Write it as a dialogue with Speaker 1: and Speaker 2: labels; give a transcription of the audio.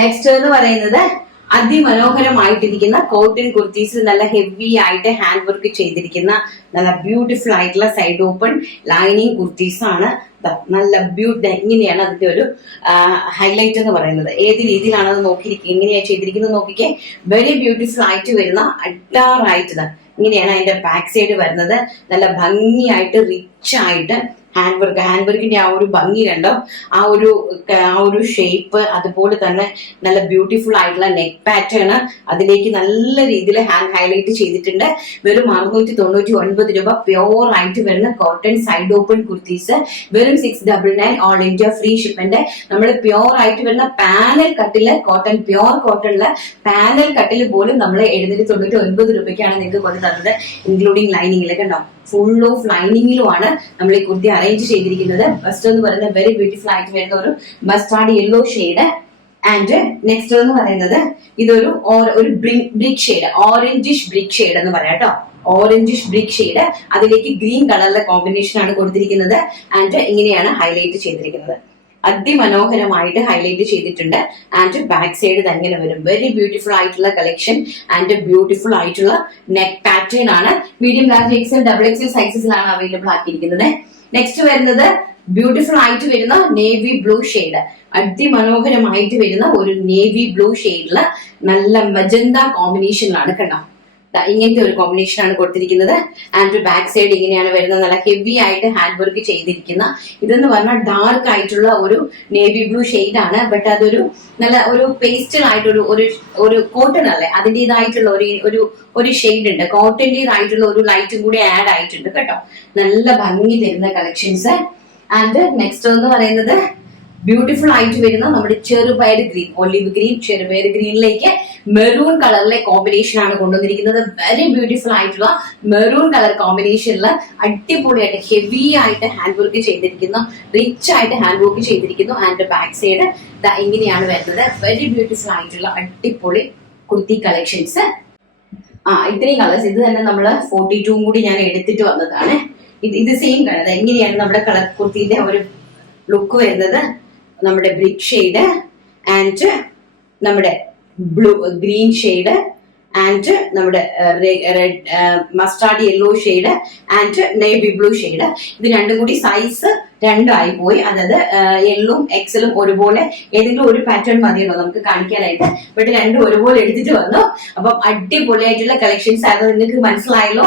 Speaker 1: Next എന്ന് പറയുന്നത് അതിമനോഹരമായിട്ടിരിക്കുന്ന cotton kurtis നല്ല ഹെവി ആയിട്ട് ഹാൻഡ് വർക്ക് ചെയ്തിരിക്കുന്ന നല്ല ബ്യൂട്ടിഫുൾ ആയിട്ടുള്ള സൈഡ് ഓപ്പൺ ലൈനിങ് കുർത്തീസ് ആണ്. നല്ല ബ്യൂട്ടി ഇങ്ങനെയാണ് അതിന്റെ ഒരു ഹൈലൈറ്റ് എന്ന് പറയുന്നത്. ഏത് രീതിയിലാണ് അത് നോക്കിയിരിക്കുക എങ്ങനെയാണ് ചെയ്തിരിക്കുന്നത് നോക്കിക്കേ. വെരി ബ്യൂട്ടിഫുൾ ആയിട്ട് വരുന്ന അഡാറായിട്ട് ഇങ്ങനെയാണ് അതിന്റെ ബാക്ക് സൈഡ് വരുന്നത്. നല്ല ഭംഗിയായിട്ട് റിച്ച് ആയിട്ട് ഹാൻഡ് വർക്ക് ഹാൻഡ് വർക്കിന്റെ ആ ഒരു ഭംഗി കണ്ടോ? ആ ഒരു ആ ഒരു ഷേപ്പ് അതുപോലെ തന്നെ നല്ല ബ്യൂട്ടിഫുൾ ആയിട്ടുള്ള നെക്ക് പാറ്റേൺ അതിലേക്ക് നല്ല രീതിയിൽ ഹാൻഡ് ഹൈലൈറ്റ് ചെയ്തിട്ടുണ്ട്. വെറും അറുന്നൂറ്റി തൊണ്ണൂറ്റി ഒൻപത് രൂപ പ്യോർ ആയിട്ട് വരുന്ന കോട്ടൺ സൈഡ് ഓപ്പൺ കുർത്തീസ്. വെറും six double nine all India free shipment നമ്മൾ പ്യോർ ആയിട്ട് വരുന്ന പാനൽ കട്ടിൽ കോട്ടൺ പ്യോർ കോട്ടണിൽ പാനൽ കട്ടിൽ പോലും നമ്മൾ എഴുന്നൂറ്റി തൊണ്ണൂറ്റി ഒൻപത് രൂപയ്ക്കാണ് നിങ്ങൾക്ക് കൊണ്ടു തന്നത് ഇൻക്ലൂഡിംഗ് ലൈനിങ്ങിൽ കണ്ടോ? ഫുൾ ഓഫ് ലൈനിങ്ങിലുമാണ് നമ്മൾ ഈ കുർത്തി അറേഞ്ച് ചെയ്തിരിക്കുന്നത്. ബസ്റ്റ് എന്ന് പറയുന്നത് വെരി ബ്യൂട്ടിഫുൾ ആയിട്ട് വരുന്ന ഒരു mustard yellow shade and next എന്ന് പറയുന്നത് ഇതൊരു ഒരു brick shade orangish brick shade എന്ന് പറയാം കേട്ടോ ഓറഞ്ചിഷ് ബ്രിക് ഷെയ്ഡ് അതിലേക്ക് ഗ്രീൻ കളറിലെ കോമ്പിനേഷൻ ആണ് കൊടുത്തിരിക്കുന്നത്. ആൻഡ് ഇങ്ങനെയാണ് ഹൈലൈറ്റ് ചെയ്തിരിക്കുന്നത്. അതിമനോഹരമായിട്ട് ഹൈലൈറ്റ് ചെയ്തിട്ടുണ്ട്. ആൻഡ് ബാക്ക് സൈഡ് തന്നെ വരും. വെരി ബ്യൂട്ടിഫുൾ ആയിട്ടുള്ള കളക്ഷൻ ആൻഡ് ബ്യൂട്ടിഫുൾ ആയിട്ടുള്ള നെക്ക് പാറ്റേൺ ആണ്. Medium large XL double XL സൈസസിലാണ് available ആക്കിയിരിക്കുന്നത്. നെക്സ്റ്റ് വരുന്നത് ബ്യൂട്ടിഫുൾ ആയിട്ട് വരുന്ന നേവി ബ്ലൂ ഷെയ്ഡ് അതിമനോഹരമായിട്ട് വരുന്ന ഒരു നേവി ബ്ലൂ ഷെയ്ഡിൽ നല്ല മജന്ത കോമ്പിനേഷനിലാണ് കണ്ടോ? ഇങ്ങനത്തെ ഒരു കോമ്പിനേഷൻ ആണ് കൊടുത്തിരിക്കുന്നത്. ആൻഡ് ബാക്ക് സൈഡ് ഇങ്ങനെയാണ് വരുന്നത്. നല്ല ഹെവി ആയിട്ട് ഹാൻഡ് വർക്ക് ചെയ്തിരിക്കുന്ന ഇതെന്ന് പറഞ്ഞാൽ ഡാർക്ക് ആയിട്ടുള്ള ഒരു നേവി ബ്ലൂ ഷെയ്ഡ് ആണ്. ബട്ട് അതൊരു നല്ല ഒരു പേസ്റ്റൽ ആയിട്ടൊരു ഒരു ഒരു കോട്ടൺ അല്ലേ? അതിന്റെതായിട്ടുള്ള ഒരു ഒരു ഒരു ഷെയ്ഡ് ഉണ്ട്. കോട്ടന്റെതായിട്ടുള്ള ഒരു ലൈറ്റും കൂടി ആഡ് ആയിട്ടുണ്ട് കേട്ടോ. നല്ല ഭംഗി തരുന്ന കളക്ഷൻസ് ആൻഡ് നെക്സ്റ്റ് എന്ന് പറയുന്നത് ബ്യൂട്ടിഫുൾ ആയിട്ട് വരുന്ന നമ്മുടെ ചെറുപയർ ഗ്രീൻ ഒലിവ് ഗ്രീൻ ചെറുപയർ ഗ്രീനിലേക്ക് മെറൂൺ കളറിലെ കോമ്പിനേഷൻ ആണ് കൊണ്ടുവന്നിരിക്കുന്നത്. വെരി ബ്യൂട്ടിഫുൾ ആയിട്ടുള്ള മെറൂൺ കളർ കോമ്പിനേഷനിൽ അടിപൊളിയായിട്ട് ഹെവി ആയിട്ട് ഹാൻഡ് വർക്ക് ചെയ്തിരിക്കുന്നു. റിച്ച് ആയിട്ട് ഹാൻഡ് വർക്ക് ചെയ്തിരിക്കുന്നു ആൻഡ് ബാക്ക് സൈഡ് ഇങ്ങനെയാണ് വരുന്നത്. വെരി ബ്യൂട്ടിഫുൾ ആയിട്ടുള്ള അടിപൊളി കുർത്തി കളക്ഷൻസ് ആ ഇത്രയും കളേഴ്സ് ഇത് തന്നെ നമ്മൾ ഫോർട്ടി ടൂം കൂടി ഞാൻ എടുത്തിട്ട് വന്നതാണ്. ഇത് ഇത് സെയിം കളർ. എങ്ങനെയാണ് നമ്മുടെ കളർ കുർത്തിന്റെ ഒരു ലുക്ക് വരുന്നത്? നമ്മുടെ ബ്രിക്ക് ഷെയ്ഡ് ആൻഡ് നമ്മുടെ ബ്ലൂ ഗ്രീൻ ഷെയ്ഡ് ആൻഡ് നമ്മുടെ red mustard yellow shade and navy blue shade. ഇത് രണ്ടും കൂടി സൈസ് രണ്ടായി പോയി. അതായത് യെല്ലും എക്സലും ഒരുപോലെ ഏതെങ്കിലും ഒരു പാറ്റേൺ മതിയല്ലോ നമുക്ക് കാണിക്കാനായിട്ട്. ബട്ട് രണ്ടും ഒരുപോലെ എടുത്തിട്ട് വന്നു. അപ്പം അടിപൊളിയായിട്ടുള്ള കളക്ഷൻസ് ആയിരുന്നു. നിങ്ങൾക്ക് മനസ്സിലായല്ലോ.